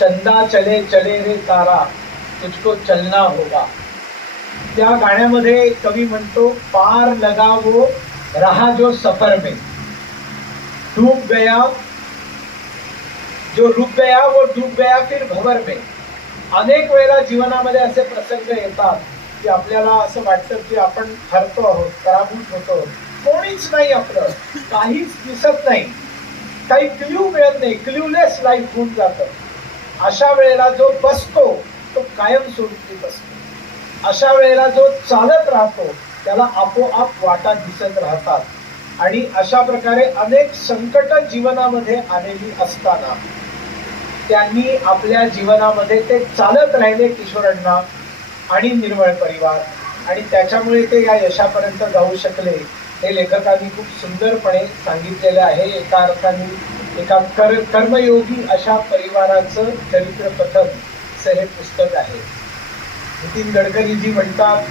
चंदा चले चले रे तारा तुझको चलना होगा. त्या गाण्यामध्ये कवी म्हणतो, पार लगा वो रहा जो सफर में, डूब गया जो रुक गया वो डूब गया फिर भंवर में. अनेक वेळेला जीवनामध्ये असे प्रसंग येतात की आपल्याला असं वाटतं की आपण हरतो आहोत, पराभूत होतो, कोणीच नाही, आपलं काहीच दिसत नाही, काही क्ल्यू मिळत नाही, क्ल्यूलेस लाईफ होऊन जातं. अशा वेळेला जो बसतो तो कायमस्वरूपी बसतो. अशा वेळेला जो चालत राहतो त्याला आपोआप वाटा दिसत राहतात. आणि अशा प्रकारे अनेक संकट जीवनामध्ये आलेली असताना त्यांनी आपल्या जीवनामध्ये ते चालत राहिले, किशोरांना आणि निर्मळ परिवार, आणि त्याच्यामुळे ते या यशापर्यंत जाऊ शकले. हे लेखकांनी खूप सुंदरपणे सांगितलेलं आहे. एका अर्थाने एका कर्मयोगी अशा परिवाराचं चरित्रपथन हे पुस्तक आहे. नितीन गडकरीजी म्हणतात,